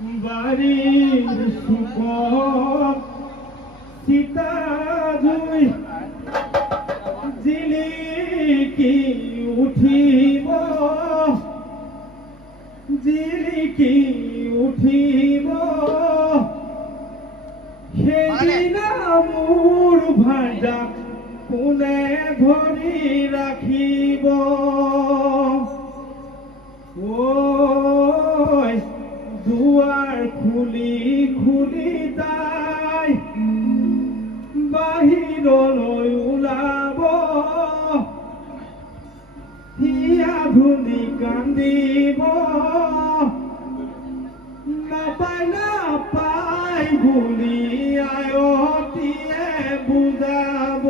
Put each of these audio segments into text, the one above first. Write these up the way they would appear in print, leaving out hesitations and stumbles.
বাড়িৰ সুখত সীতা জুই জিলিকি উঠিব জিলিকি উঠিব সেইদিনা মোৰ ভাজাক কোনে ধৰি ৰাখিব ঐ দুৱাৰ খুলি খুলি তাই বাহিৰলৈ ওলাব হিয়া ধুনি কান্দিব নাপায় নাপায় বুলি আয়তীয়ে বুজাব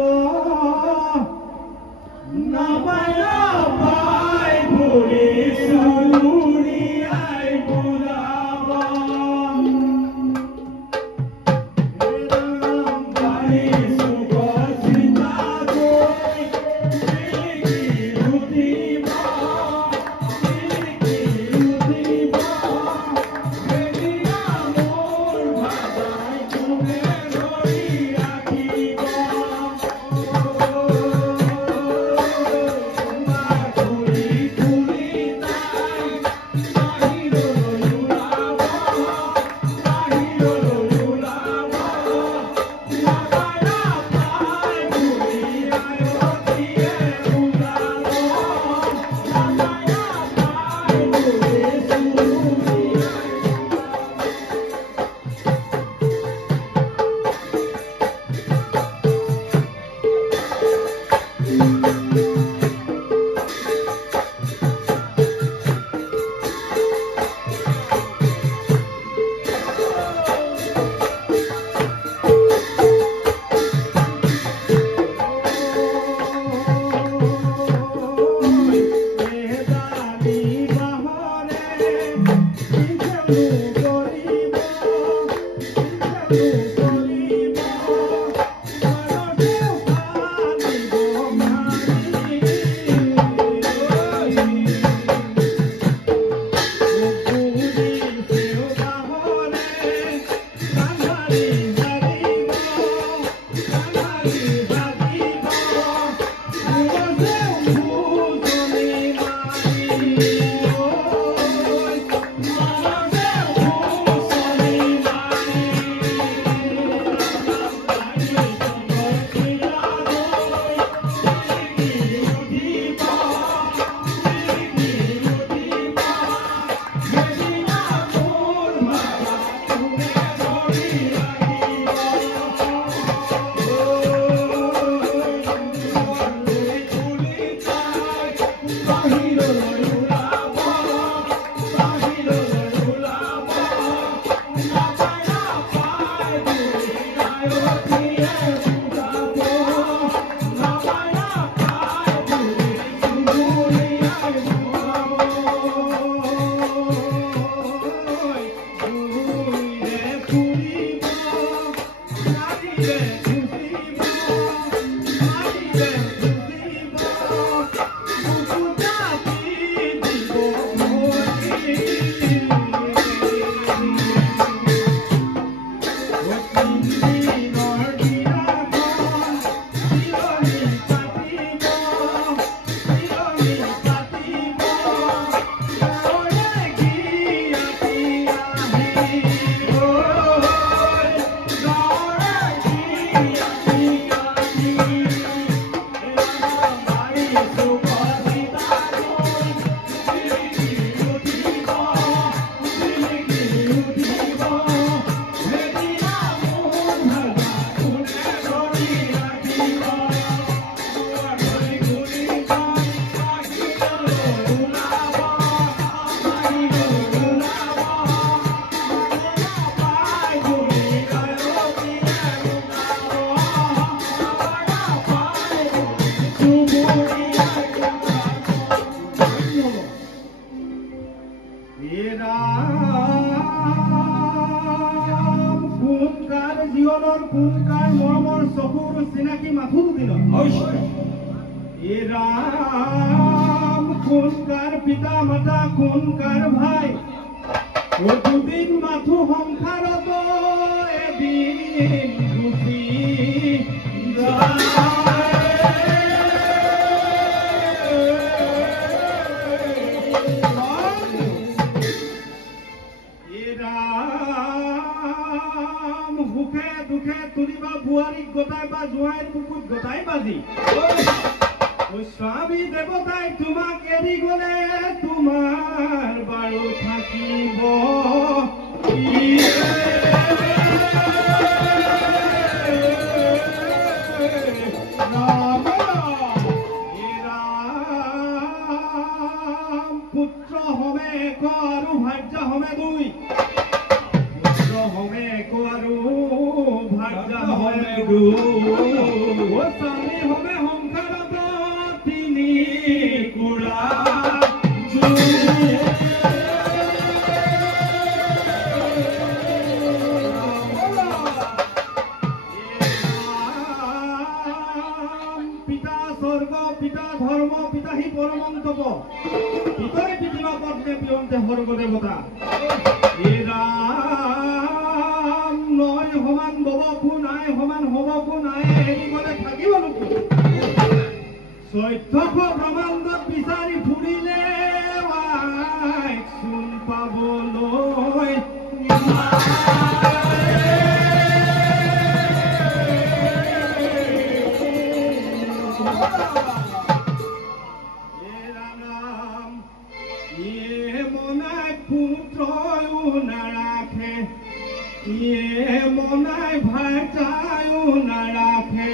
নাপায় নাপায় বুলি চুৰিয়াই বুজাব জীৱনৰ কোনকাৰ মৰমৰ চকুৰ চিনাকি মাথো দিনত এ ৰাম কোনকাৰ পিতা মাতা কোনকাৰ ভাই দুদিন মাথো সংসাৰত এদিন গুচি ৰাম সুখে দুখে তুলিবা বোৱাৰীক গতাই বা জোঁৱাইৰ বুকুত গতাই বাজি স্বামী দেৱতাই তোমাক এৰি গলে তোমাৰ বাৰু থাকিব পুত্ৰ হমে এক আৰু ভাৰ্য হমে দুই পুত্ৰ হমে এক আৰু ভাৰ্য হমে দুই স্বামী হমে সংসাৰত তিনি কুৰা পিতা স্বৰ্গ পিতা ধৰ্ম পিতাহি পৰমন্তপ পিতৰে পৃথিৱী পদ্মে পিয়ন্তে সৰ্গ দেৱতা ৰাম নয় সমান ববকো নাই সমান হবকো নাই এৰি গলে থাকিব নোকো চৈধ্যশ ব্ৰহ্মাণ্ডত বিচাৰি ফুৰিলে চোন পাবলৈ মনাই পুত্ৰয়ো নাৰাখে মনাই ভাইটায়ো নাৰাখে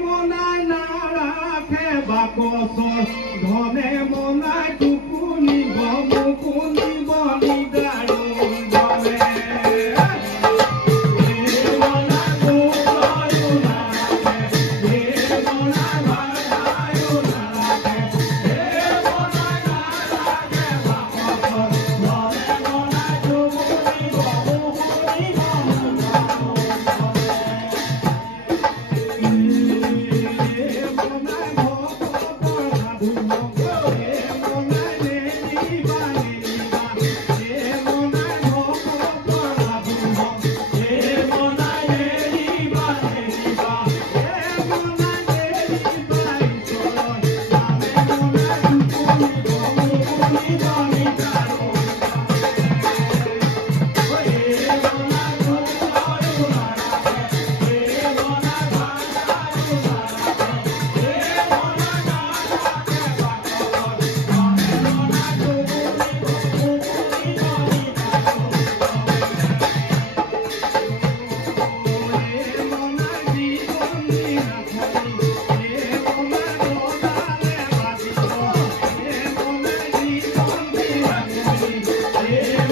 মনাই নাৰাখে বাকচৰ ধনে মনাই টুকুনিব মুকুনিব নিদাৰুণ ধনে Yeah.